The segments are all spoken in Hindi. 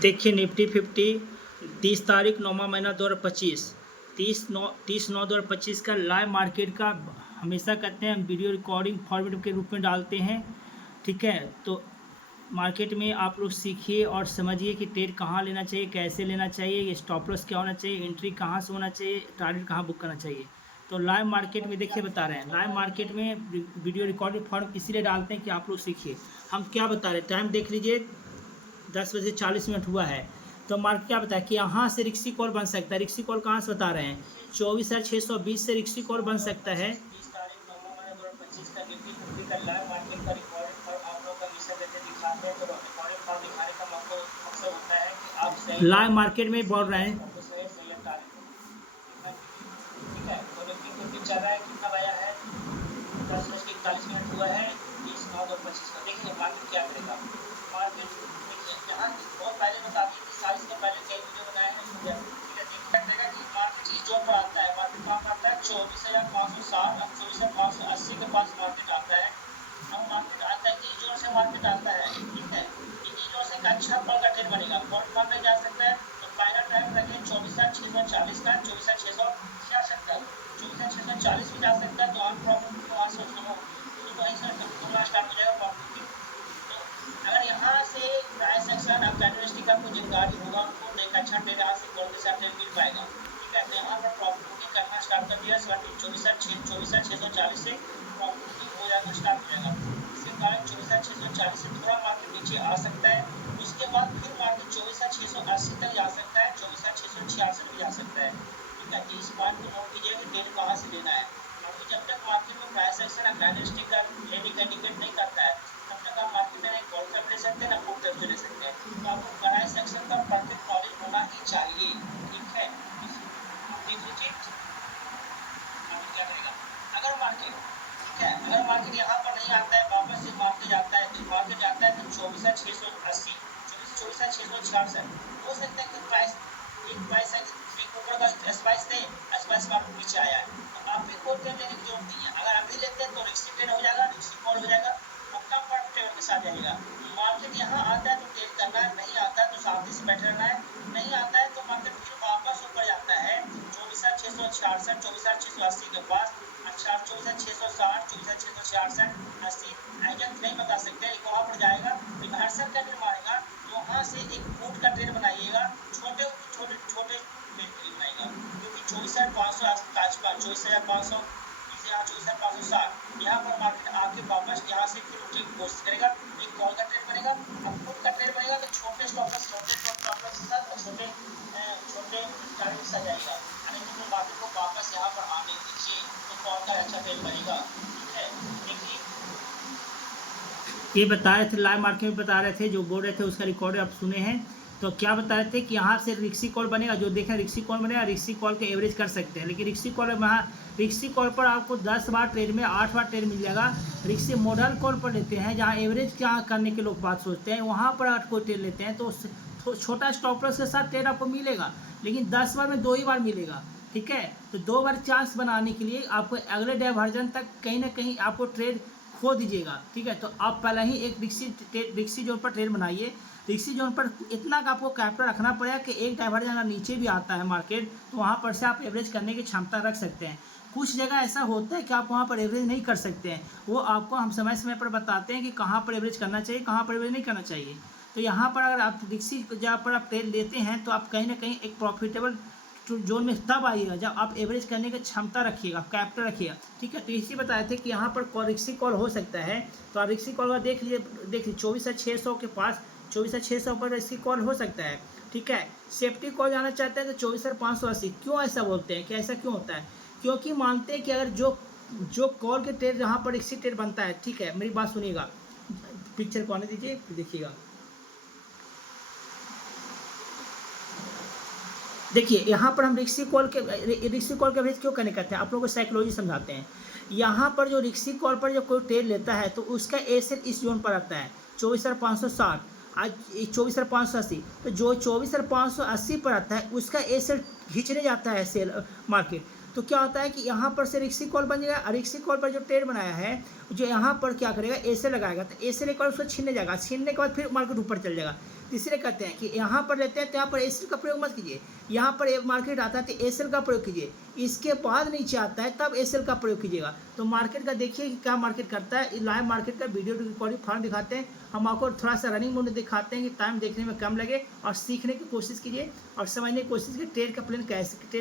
देखिए निफ्टी 50 30 तारीख 9वां महीना 2025 30/9 2025 का लाइव मार्केट का हमेशा कहते हैं वीडियो रिकॉर्डिंग फॉर्मेट के रूप में डालते हैं। ठीक है, तो मार्केट में आप लोग सीखिए और समझिए कि ट्रेड कहाँ लेना चाहिए, कैसे लेना चाहिए, स्टॉप लॉस क्या होना चाहिए, एंट्री कहाँ से होना चाहिए, टारगेट कहाँ बुक करना चाहिए। तो लाइव मार्केट में देखिए बता रहे हैं, लाइव मार्केट में वीडियो रिकॉर्डिंग फॉर्म इसीलिए डालते हैं कि आप लोग सीखिए। हम क्या बता रहे हैं, टाइम देख लीजिए 10 बजे 40 मिनट हुआ है। तो मार्केट क्या बताया कि यहाँ से रिक्सी कॉल बन सकता है। रिक्सी कॉल कहाँ से बता रहे हैं, 24,620 से रिक्सी कॉल बन सकता है। 30 तारीख 9वां महीना 2025 का निफ्टी 50 का लाइव मार्केट का रिकॉर्डिंग फॉर्म आप लोग का विषय देते दिखाते हैं। तो रिकॉर्डिंग फॉर्म दिखाने का मकसद होता है कि आप लाइव मार्केट में बोल रहे हैं। ठीक है, तो निफ्टी 50 चल रहा है, कितना आया है 10 बज के 41 मिनट हुआ है 30/9/2025 का। देखिए मार्केट क्या करेगा। मार्केट यहाँ बहुत पहले बता दिए कि साइज के पहले कई वीडियो बनाए हैं। ठीक है, देखना पड़ेगा कि मार्केट इस जोन पर आता है। मार्केट कहाँ पर आता है 24,560 अब 24,580 के पास मार्केट आता है। अब मार्केट आता है इस जोन से, मार्केट आता है। ठीक है, इस जोन से एक अच्छा कॉल का ट्रेड बनेगा। कौन में जा सकता है, तो फाइनल टाइम रखें 24,640 का, 24,666 का, 24,640 भी जा सकता है। तो आप प्रॉफिट वहाँ से वहीं से स्टार्ट हो जाएगा प्रॉफिट। अगर यहाँ से प्राइस एक्शन अब कैंडलस्टिक आपको जानकारी होगा, उनको एक अच्छा ट्रेड यहाँ से कॉल के साथ ट्रेड मिल पाएगा। ठीक है, तो यहाँ पर प्रॉफिट बुकिंग करना स्टार्ट कर दिया 24,640 से प्रॉफिट बुकिंग हो जाना स्टार्ट हो जाएगा। इसके कारण 24,640 से थोड़ा मार्केट नीचे आ सकता है। उसके बाद फिर मार्केट 24,680 तक जा सकता है, 24,666 भी जा सकता है। ठीक है, इस बात को नोट कीजिए कि ट्रेड कहाँ से लेना है। क्योंकि जब तक मार्केट में प्राइस एक्शन कैंडलस्टिक का लेने का इंडिकेट नहीं करता है, तब तक आप मार्केट में कॉल कर ले सकते हैं ना पुट कर ले सकते हैं। तो आपको प्राइस एक्शन का परफेक्ट नॉलेज होना ही चाहिए। ठीक है, देख लीजिए मार्केट क्या करेगा। अगर मार्केट ठीक है, अगर मार्केट यहाँ पर नहीं आता है, वापस से मार्केट जाता है, तो मार्केट जाता है तो 24,680 24,666 हो सकता है कि प्राइस ऊपर का स्पाइस दे, स्पाइस मार्केट नीचे आया है, तो आप भी कोई ट्रेड लेने की जरूरत नहीं है। अगर आप भी लेते हैं तो रिस्क ट्रेड हो जाएगा, रिस्क कॉल हो जाएगा, कम पर ट्रेड के साथ जाएगा। मार्केट यहाँ आता है तो ट्रेड करना है, नहीं आता है तो शांति से बैठे रहना है। नहीं आता है तो मार्केट फिर वापस ऊपर जाता है 24,666 24,680 के पास, 24,660 24,666 80 एजेंट नहीं बता सकते, वहाँ पर जाएगा रिवर्सल का ट्रेड मारेगा। वहाँ से एक फुट का ट्रेड बनाइएगा, छोटे छोटे छोटे ट्रेड बनाएगा, क्योंकि 24,500 24,500 यहाँ 24,560 यहाँ पर मार्केट आके वापस यहाँ से फिर उठने की कोशिश करेगा। एक कॉल का ट्रेड बनेगा, अब फुट का ट्रेड बनेगा तो छोटे स्टॉप लॉस के साथ छोटे टारगेट से जाएगा। यानी कि मार्केट को वापस यहाँ पर आने दीजिए तो कॉल का अच्छा ट्रेड बनेगा। ठीक है, देखिए ये बता रहे थे, लाइव मार्केट में बता रहे थे, जो बोल रहे थे उसका रिकॉर्ड आप सुने हैं। तो क्या बता रहे थे कि यहाँ से रिक्सी कॉल बनेगा, जो देखें रिक्सी कॉल बनेगा, रिक्सी कॉल के एवरेज कर सकते हैं। लेकिन रिक्सी कॉल वहाँ रिक्सी कॉल पर आपको 10 बार ट्रेड में 8 बार ट्रेड मिल जाएगा। रिक्सी मॉडल कॉल पर लेते हैं, जहाँ एवरेज क्या करने के लोग बात सोचते हैं, वहाँ पर 8 को ट्रेड लेते हैं तो छोटा स्टॉप लॉस के साथ ट्रेड आपको मिलेगा, लेकिन 10 बार में 2 ही बार मिलेगा। ठीक है, तो 2 बार चांस बनाने के लिए आपको अगले डाइवर्जन तक कहीं ना कहीं आपको ट्रेड खो दीजिएगा। ठीक है, तो आप पहले ही एक रिक्सी जोन पर ट्रेड बनाइए। रिक्सी जोन पर इतना का आपको कैपिटल रखना पड़ेगा कि एक डाइवर्जन अगर नीचे भी आता है मार्केट, तो वहाँ पर से आप एवरेज करने की क्षमता रख सकते हैं। कुछ जगह ऐसा होता है कि आप वहाँ पर एवरेज नहीं कर सकते हैं, वो आपको हम समय समय पर बताते हैं कि कहाँ पर एवरेज करना चाहिए, कहाँ पर एवरेज नहीं करना चाहिए। तो यहाँ पर अगर आप रिक्सी जहाँ पर आप ट्रेड लेते हैं, तो आप कहीं ना कहीं एक प्रॉफिटेबल जोन में तब आइएगा जब आप एवरेज करने की क्षमता रखिएगा, कैपिटल रखिएगा। ठीक है, तो इसी बताए थे कि यहाँ पर रिक्सी कॉल हो सकता है। तो आप रिक्सी कॉल का देख लीजिए 24,600 के पास 24,600 पर रिक्सी कॉल हो सकता है। ठीक है, सेफ्टी कॉल जाना चाहते हैं तो 24,580। क्यों ऐसा बोलते हैं, कि ऐसा क्यों होता है, क्योंकि मानते हैं कि अगर जो कॉल के ट्रेड जहाँ पर रिक्सी ट्रेड बनता है, ठीक है मेरी बात सुनिएगा, पिक्चर को आने दीजिए, देखिएगा। देखिए यहाँ पर हम रिक्सी कॉल के एवरेज क्यों कनेक्ट करते हैं, आप लोगों को साइकोलॉजी समझाते हैं। यहाँ पर जो रिक्सी कॉल पर जो कोई ट्रेड लेता है तो उसका एसेट इस जोन पर आता है 24,560 आज 24,580। तो जो 24,580 पर आता है उसका एसेट खींचने जाता है सेल मार्केट। तो क्या होता है कि यहाँ पर से रिक्सी कॉल बन जाएगा, और रिक्सी कॉल पर जो ट्रेड बनाया है, जो यहाँ पर क्या करेगा, एसे लगाएगा, तो एसे लेकर उसको छीनने जाएगा, छीनने के बाद फिर मार्केट ऊपर चल जाएगा। तीसरे कहते हैं कि यहाँ पर रहते हैं तो यहाँ पर एसएल का प्रयोग मत कीजिए, यहाँ पर एक मार्केट आता है तो एसएल का प्रयोग कीजिए, इसके बाद नीचे आता है तब एसएल का प्रयोग कीजिएगा। तो मार्केट का देखिए कि क्या मार्केट करता है। लाइव मार्केट का वीडियो रिकॉर्डिंग फॉर्म दिखाते हैं, हम आपको थोड़ा सा रनिंग मोड दिखाते हैं कि टाइम देखने में कम लगे और सीखने की कोशिश कीजिए और समझने की कोशिश कीजिए ट्रेड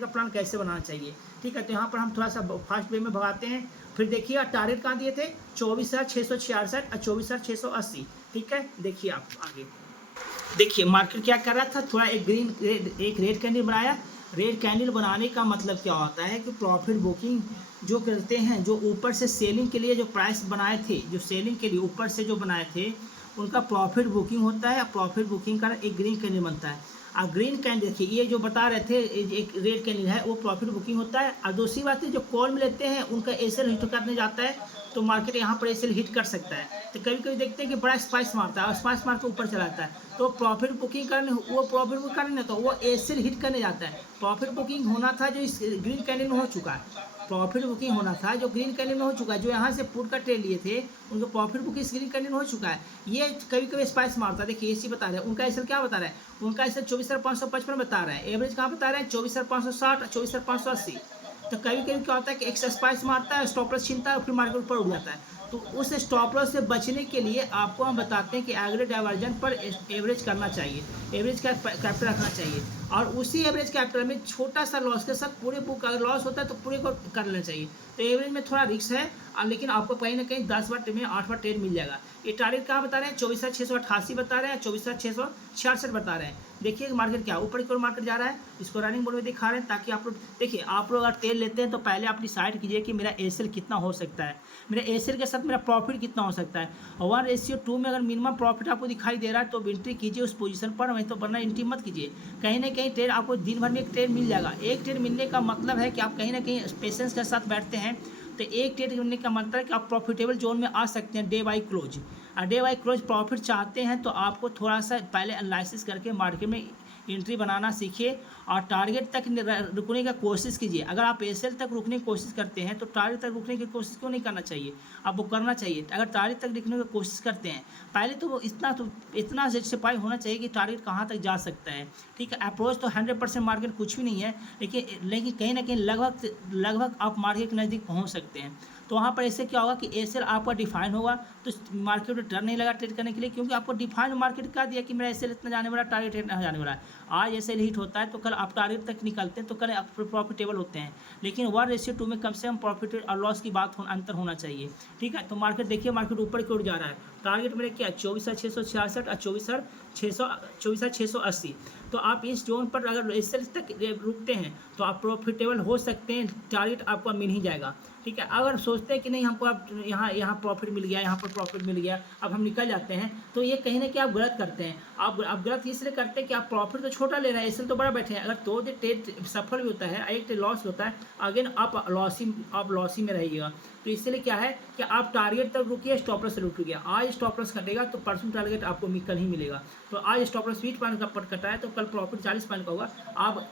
का प्लान कैसे बनाना चाहिए। ठीक है, तो यहाँ पर हम थोड़ा सा फास्ट वे में भगाते हैं। फिर देखिए टारगेट कहाँ दिए थे, 24,666 और 24,680। ठीक है, देखिए आप आगे देखिए मार्केट क्या कर रहा था, थोड़ा एक रेड कैंडल बनाया। रेड कैंडल बनाने का मतलब क्या होता है कि प्रॉफिट बुकिंग जो करते हैं, जो ऊपर से सेलिंग के लिए जो प्राइस बनाए थे, जो सेलिंग के लिए ऊपर से जो बनाए थे उनका प्रॉफिट बुकिंग होता है। प्रॉफिट बुकिंग का एक ग्रीन कैंडल बनता है और ग्रीन कैंडल देखिए ये जो बता रहे थे एक रेड कैंडल है वो प्रॉफिट बुकिंग होता है। और दूसरी बात है जो कॉल में लेते हैं उनका एसएल हिट करने जाता है तो मार्केट यहाँ पर एसएल हिट कर सकता है। तो कभी कभी देखते हैं कि बड़ा स्पाइस मारता है और स्पाइस मार के ऊपर चला जाता है, तो प्रॉफिट बुकिंग करने तो वो एसएल हिट करने जाता है। प्रॉफिट बुकिंग होना था जो इस ग्रीन कैंडल में हो चुका है, प्रॉफिट बुकिंग होना था जो ग्रीन कैंडल में हो चुका है। जो यहाँ से पुट का ट्रेड लिए थे उनको प्रॉफिट बुकिंग ग्रीन कैंडल में हो चुका है। ये कभी कभी स्पाइस मारता है। देखिए एसी बता रहे हैं, उनका एसएल क्या बता रहा है, उनका एसएल 24,555 बता रहा है, एवरेज कहाँ बता रहे हैं 24,560 और 24,580। तो कभी कभी क्या होता है कि एक स्पाइस मारता है, स्टॉप लॉस छीनता है और फिर मार्केट ऊपर उड़ जाता है। तो उस स्टॉप लॉस से बचने के लिए आपको हम बताते हैं कि एवरेज डाइवर्जन पर एवरेज करना चाहिए, एवरेज कैपिटल रखना चाहिए और उसी एवरेज कैपिटल में छोटा सा लॉस के साथ पूरे बुक अगर लॉस होता है तो पूरे को कर लेना चाहिए। तो एवरेज में थोड़ा रिस्क है लेकिन आपको कहीं ना कहीं 10 बार ट्रेड में 8 बार ट्रेड मिल जाएगा। ये टारगेट कहाँ बता रहे हैं 24,688 बता रहे हैं, 24,666 बता रहे हैं। देखिए मार्केट क्या ऊपर की ओर मार्केट जा रहा है, इसको रनिंग मोड में दिखा रहे हैं ताकि आप लोग देखिए। आप लोग अगर ट्रेड लेते हैं तो पहले आप डिसाइड कीजिए कि मेरा एसएल कितना हो सकता है, मेरे एसएल के साथ मेरा प्रॉफिट कितना हो सकता है। 1:2 में अगर मिनिमम प्रॉफिट आपको दिखाई दे रहा है तो एंट्री कीजिए उस पोजीशन पर, वहीं तो वरना एंट्री मत कीजिए। कहीं ना कहीं ट्रेड आपको दिन भर में एक ट्रेड मिल जाएगा। एक ट्रेड मिलने का मतलब है कि आप कहीं ना कहीं पेशेंस के साथ बैठते हैं तो एक ट्रेड मिलने का मतलब है कि आप प्रॉफिटेबल जोन में आ सकते हैं डे बाई क्लोज। और डे बाई क्लोज प्रॉफिट चाहते हैं तो आपको थोड़ा सा पहले एनालिसिस करके मार्केट में एंट्री बनाना सीखिए और टारगेट तक रुकने का कोशिश कीजिए। अगर आप एसएल तक रुकने की कोशिश करते हैं तो टारगेट तक रुकने की कोशिश क्यों नहीं करना चाहिए, आपको करना चाहिए। अगर टारगेट तक रुकने की कोशिश करते हैं पहले तो वो इतना सिपाही होना चाहिए कि टारगेट कहाँ तक जा सकता है। ठीक है, अप्रोच तो 100% मार्केट कुछ भी नहीं है, लेकिन कहीं ना कहीं लगभग आप मार्केट के नज़दीक पहुँच सकते हैं। तो वहाँ पर ऐसे क्या होगा कि एसएल आपका डिफाइन होगा तो मार्केट में डर नहीं लगा ट्रेड करने के लिए, क्योंकि आपको डिफाइन मार्केट क्या दिया कि मेरा एसएल इतना जाने वाला, टारगेट इतना जाने वाला है। आज एसएल हिट होता है तो कल आप टारगेट तक निकलते हैं तो कल आप प्रॉफिटेबल होते हैं। लेकिन 1:2 में कम से कम प्रॉफिट और लॉस की बात अंतर होना चाहिए। ठीक है, तो मार्केट देखिए मार्केट ऊपर की ओर जा रहा है। टारगेट मेरे क्या 24,666 और 24,680। तो आप इस जोन पर अगर एसएल तक रुकते हैं तो आप प्रॉफिटेबल हो सकते हैं, टारगेट आपको मिल ही जाएगा। ठीक है, अगर सोचते हैं कि नहीं हमको अब यहाँ प्रॉफिट मिल गया, यहाँ पर प्रॉफिट मिल गया, अब हम निकल जाते हैं, तो ये कहीं ना कहीं आप गलत करते हैं। आप गलत इसलिए करते हैं कि आप प्रॉफिट तो छोटा ले रहे हैं, एसएल तो बड़ा बैठे हैं। अगर तो ट्रेड सफल भी होता है, एक ट्रेड लॉस होता है, अगेन आप लॉसी में रहिएगा। तो इसलिए क्या है कि आप टारगेट तक रुकिए, स्टॉप लॉस से रुकिए। आज स्टॉप लॉस कटेगा तो परसों टारगेट आपको कल ही मिलेगा। तो आज स्टॉप लॉस 20 पॉइंट का कटा है तो कल प्रॉफिट 40 पॉइंट का होगा। आप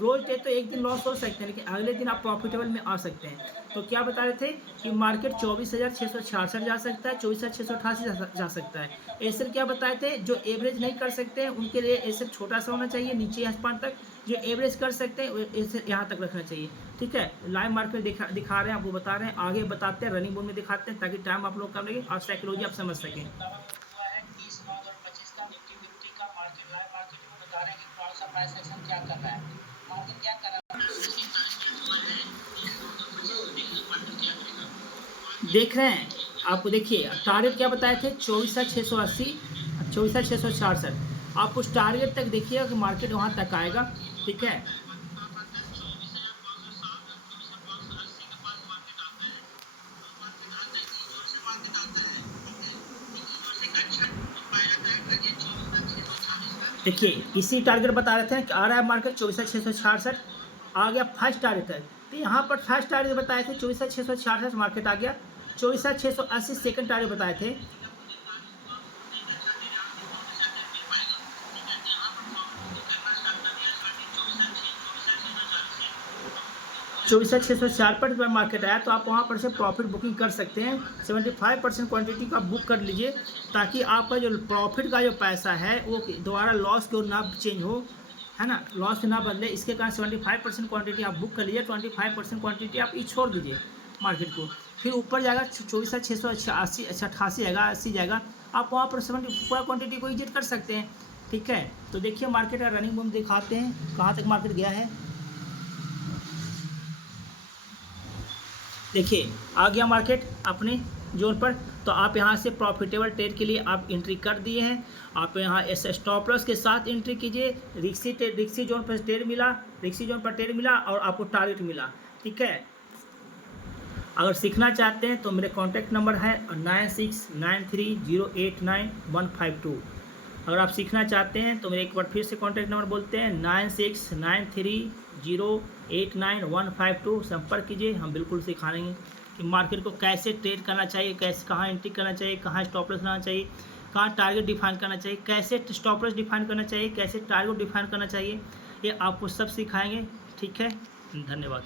रोज डे तो एक दिन लॉस हो सकते हैं लेकिन अगले दिन आप प्रॉफिटेबल में आ सकते हैं। तो क्या बता रहे थे कि मार्केट 24,666 जा सकता है, 24,688 जा सकता है। एसएल क्या बताए थे, जो एवरेज नहीं कर सकते हैं उनके लिए एसएल छोटा सा होना चाहिए, नीचे स्पान तक। जो एवरेज कर सकते हैं एसएल यहाँ तक रखना चाहिए। ठीक है, लाइव मार्केट दिखा रहे हैं, आपको बता रहे हैं, आगे बताते हैं, रनिंग बोर्ड में दिखाते हैं ताकि टाइम आप लोग कम लगे और साइकोलॉजी आप समझ सकें। क्या कर रहा है मार्केट, क्या कर रहा है, देख रहे हैं आपको। देखिए टारगेट क्या बताए थे 24,680, 24,666। आप उस टारगेट तक देखिएगा कि मार्केट वहाँ तक आएगा। ठीक है, देखिए इसी टारगेट बता रहे थे कि आ रहा है मार्केट 24,666, आ गया फर्स्ट टारगेट है। तो यहाँ पर फर्स्ट टारगेट बताए थे 24,666, मार्केट आ गया 24,680। सेकंड टारगेट बताए थे 24,604 पर मार्केट आया तो आप वहाँ पर से प्रॉफिट बुकिंग कर सकते हैं। 75% क्वांटिटी का बुक कर लीजिए। ताकि आपका जो प्रॉफिट का जो पैसा है वो दोबारा लॉस की ओर ना चेंज हो, है ना, लॉस ना बदले। इसके कारण 75% क्वांटिटी आप बुक कर लीजिए, 25% क्वांटिटी आप ये छोड़ दीजिए मार्केट को, फिर ऊपर जाएगा 24,680 88 जाएगा, 80 जाएगा, आप वहाँ पर 70 पूरा क्वांटिटी को एग्जिट कर सकते हैं। ठीक है, तो देखिए मार्केट का रनिंग बूम दिखाते हैं कहाँ तक मार्केट गया है। देखिए आ गया मार्केट अपने जोन पर, तो आप यहाँ से प्रॉफिटेबल ट्रेड के लिए आप एंट्री कर दिए हैं। आप यहाँ स्टॉप लॉस के साथ एंट्री कीजिए। रिक्सी जोन पर ट्रेड मिला और आपको टारगेट मिला। ठीक है, अगर सीखना चाहते हैं तो मेरे कॉन्टैक्ट नंबर है 9693089152। अगर आप सीखना चाहते हैं तो मेरे एक बार फिर से कॉन्टैक्ट नंबर बोलते हैं 9693089152। संपर्क कीजिए, हम बिल्कुल सिखाएंगे कि मार्केट को कैसे ट्रेड करना चाहिए, कैसे कहाँ एंट्री करना चाहिए, कहाँ स्टॉप लॉस लगाना चाहिए, कहाँ टारगेट डिफाइन करना चाहिए, कैसे स्टॉप लॉस डिफाइन करना चाहिए, कैसे टारगेट डिफाइन करना चाहिए, ये आपको सब सिखाएंगे। ठीक है, धन्यवाद।